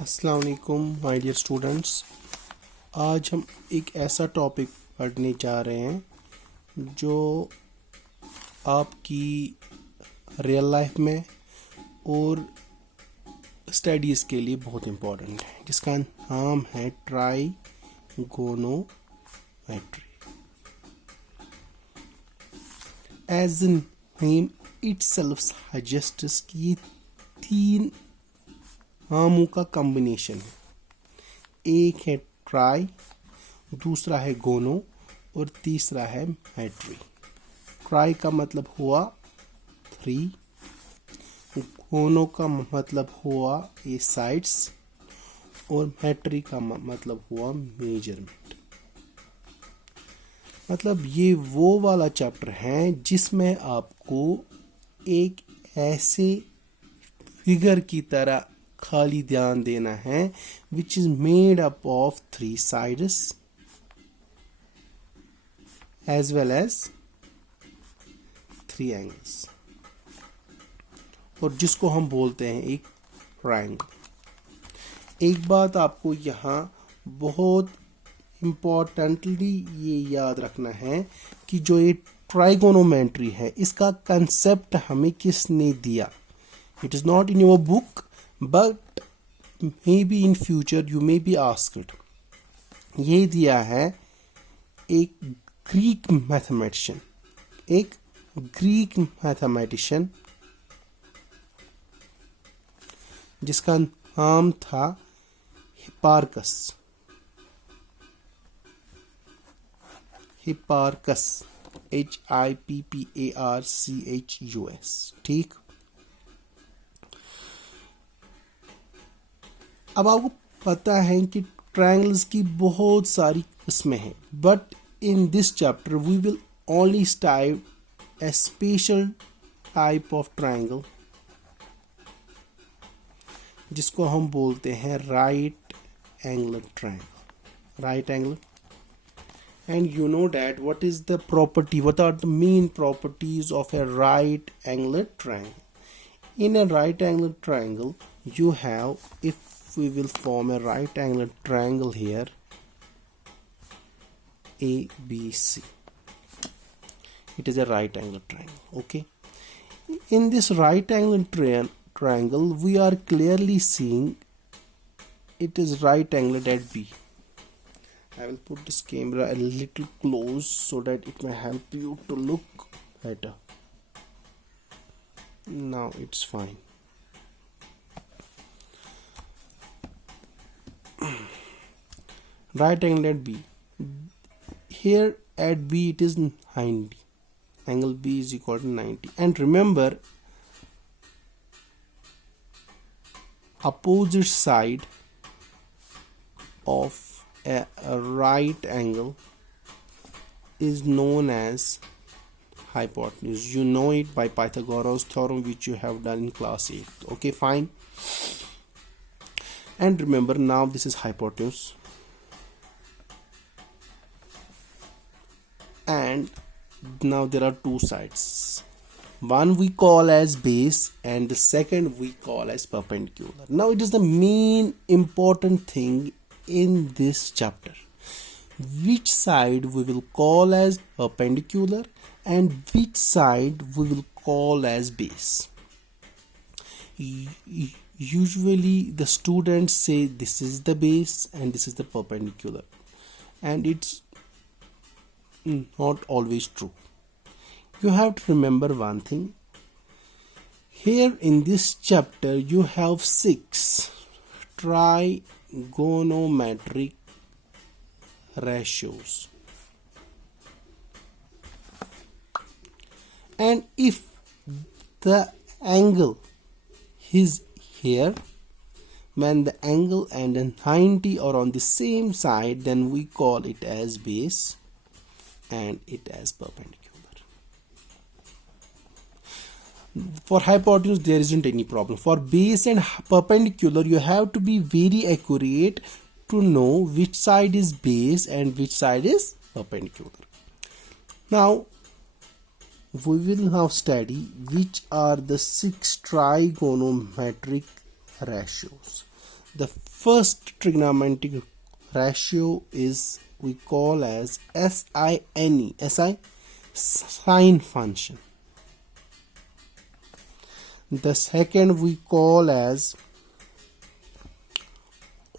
अस्सलाम वालेकुम my dear students. आज हम एक ऐसा टॉपिक पढ़ने जा रहे हैं जो आपकी रियल लाइफ में और स्टडीज़ के लिए बहुत इम्पोर्टेंट है, जिसका नाम है trigonometry. As the name itself suggests कि ये तीन नामों का कॉम्बिनेशन है। एक है ट्राई, दूसरा है गोनो और तीसरा है मैट्री। ट्राई का मतलब हुआ 3, गोनो का मतलब हुआ ये साइड्स और मैट्री का मतलब हुआ मेजरमेंट। मतलब ये वो वाला चैप्टर है जिसमें आपको एक ऐसे फिगर की तरह खाली ध्यान देना है which is made up of 3 sides as well as 3 angles, और जिसको हम बोलते हैं एक ट्रायंगल। एक बात आपको यहाँ बहुत इम्पोर्टेंटली ये याद रखना है कि जो ये ट्राइगोनोमेट्री है, इसका कंसेप्ट हमें किसने दिया। It is not in your book, but maybe in future you may be asked। ये दिया है एक ग्रीक मैथमेटिशियन जिसका नाम था हिपार्कस। HIPPARCHUS। ठीक, अब आपको पता है कि ट्रायंगल्स की बहुत सारी किस्में हैं, but in this chapter we will only study a special type of triangle जिसको हम बोलते हैं right angle triangle. And you know that what is the property, what are the main properties of a right angle triangle. In a right angle triangle you have, if we will form a right angle triangle here, ABC, it is a right angle triangle. Okay, in this right angle triangle we are clearly seeing it is right angled at B. I will put this camera a little close so that it may help you to look better. Now it's fine. Right angle at B. Here at B it is 90. Angle B is equal to 90. And remember, opposite side of a right angle is known as hypotenuse. You know it by Pythagoras theorem, which you have done in class 8. Okay, fine. And remember, now this is hypotenuse. And now there are two sides. One we call as base and the second we call as perpendicular. Now it is the main important thing in this chapter. Which side we will call as perpendicular and which side we will call as base. Usually the students say this is the base and this is the perpendicular, and it's not always true. You have to remember one thing. Here in this chapter you have 6 trigonometric ratios, and if the angle is here, when the angle and the 90 are on the same side, then we call it as base and it as perpendicular. For hypotenuse there isn't any problem. For base and perpendicular you have to be very accurate to know which side is base and which side is perpendicular. Now we will now study which are the 6 trigonometric ratios. The first trigonometric ratio is we call as SINE, sine function. The second we call as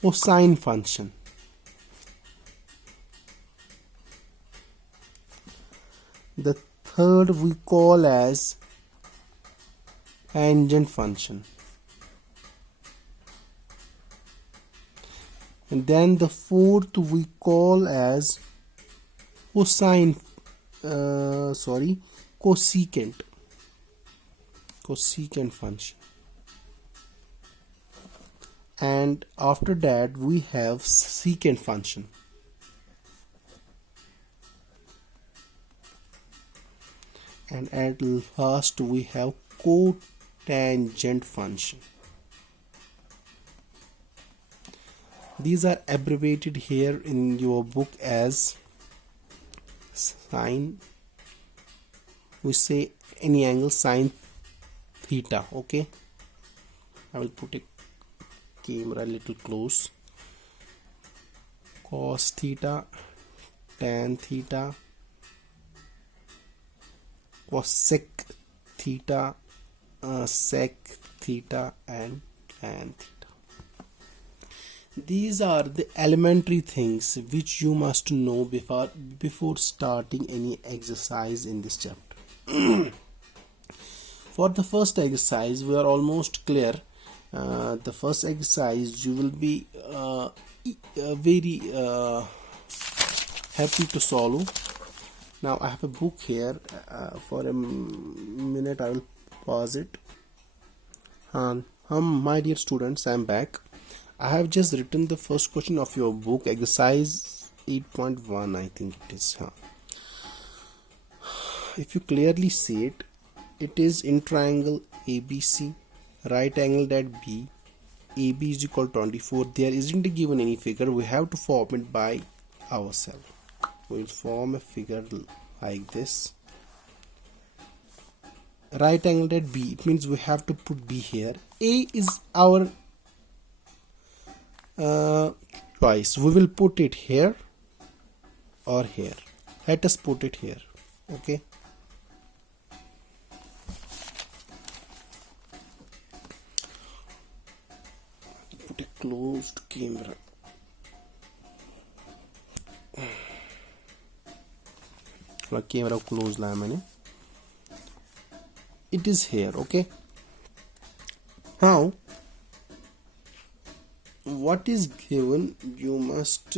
cosine function. The third we call as tangent function. And then the fourth we call as cosecant function. And after that we have secant function. And at last we have cotangent function. These are abbreviated here in your book as sine. We say any angle sine theta. Okay, I will put a camera a little close. Cos theta, tan theta, cosec theta, sec theta, and tan theta. These are the elementary things which you must know before starting any exercise in this chapter. For the first exercise, we are almost clear. The first exercise you will be very happy to solve. Now I have a book here. For a minute I will pause it. My dear students, I am back. I have just written the first question of your book, exercise 8.1, I think it is. If you clearly see it, it is in triangle ABC, right angled at B, AB is equal to 24. There isn't given any figure. We have to form it by ourselves. We will form a figure like this. Right angled at B, it means we have to put B here. A is our choice. We will put it here or here. Let us put it here. Okay. Put a closed camera. Camera close la maine. It is here. Okay. Now what is given, you must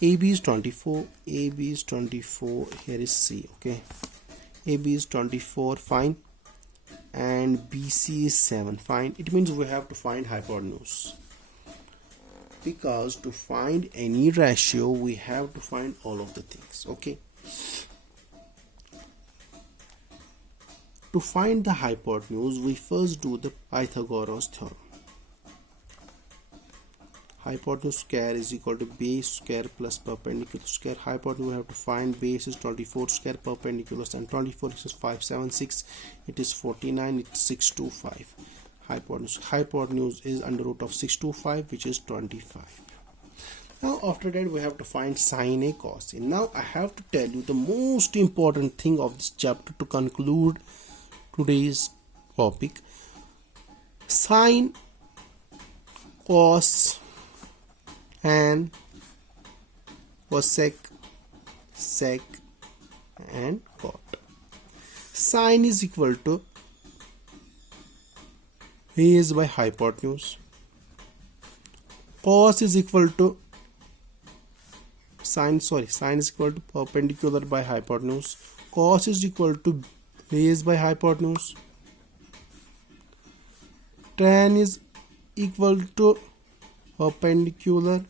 AB is 24, AB is 24, here is C. Okay, AB is 24, fine, and BC is 7, fine. It means we have to find hypotenuse, because to find any ratio we have to find all of the things. Okay, to find the hypotenuse, we first do the Pythagoras theorem. Hypotenuse square is equal to base square plus perpendicular square. Hypotenuse we have to find. Base is 24 square, perpendicular and 24 is 576. It is 49. It's 625. Hypotenuse is under root of 625, which is 25. Now after that we have to find sin A cos A. Now I have to tell you the most important thing of this chapter to conclude today's topic. Sine, cos, and cosec, sec, and cot. Sine is equal to base by hypotenuse. Cos is equal to sine is equal to perpendicular by hypotenuse. Cos is equal to base by hypotenuse. Tan is equal to perpendicular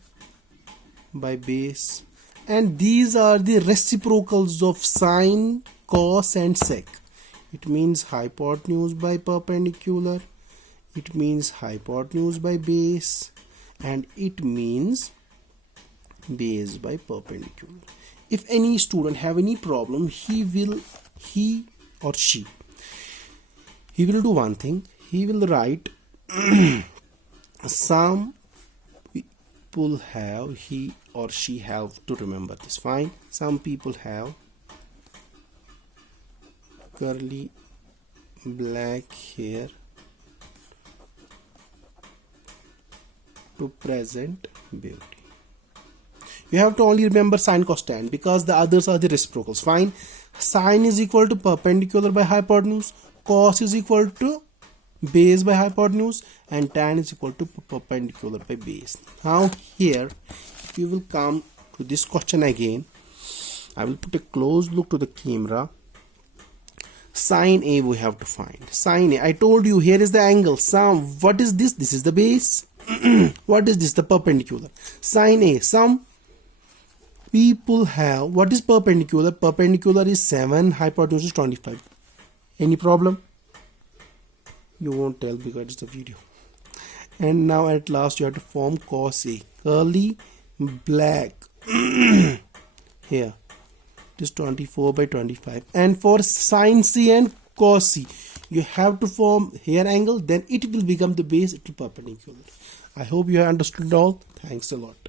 by base. And these are the reciprocals of sine, cos, and sec. It means hypotenuse by perpendicular, it means hypotenuse by base, and it means base by perpendicular. If any student have any problem, he or she will do one thing. he will write some people have, he or she have to remember this. Fine. Some people have curly black hair to present beauty. You have to only remember sine cos tan because the others are the reciprocals. Fine. Sine is equal to perpendicular by hypotenuse, cos is equal to base by hypotenuse, and tan is equal to perpendicular by base. Now here, if you will come to this question again, I will put a close look to the camera. Sine A we have to find. Sine A, I told you here is the angle. What is this? This is the base. What is this? The perpendicular. Sine A, some people have, what is perpendicular? Perpendicular is 7, hypotenuse is 25. Any problem? You won't tell because it's a video. And now at last you have to form cos A, curly black here it is 24 by 25. And for sine C and cos C, you have to form here angle, then it will become the base, it will perpendicular. I hope you have understood all. Thanks a lot.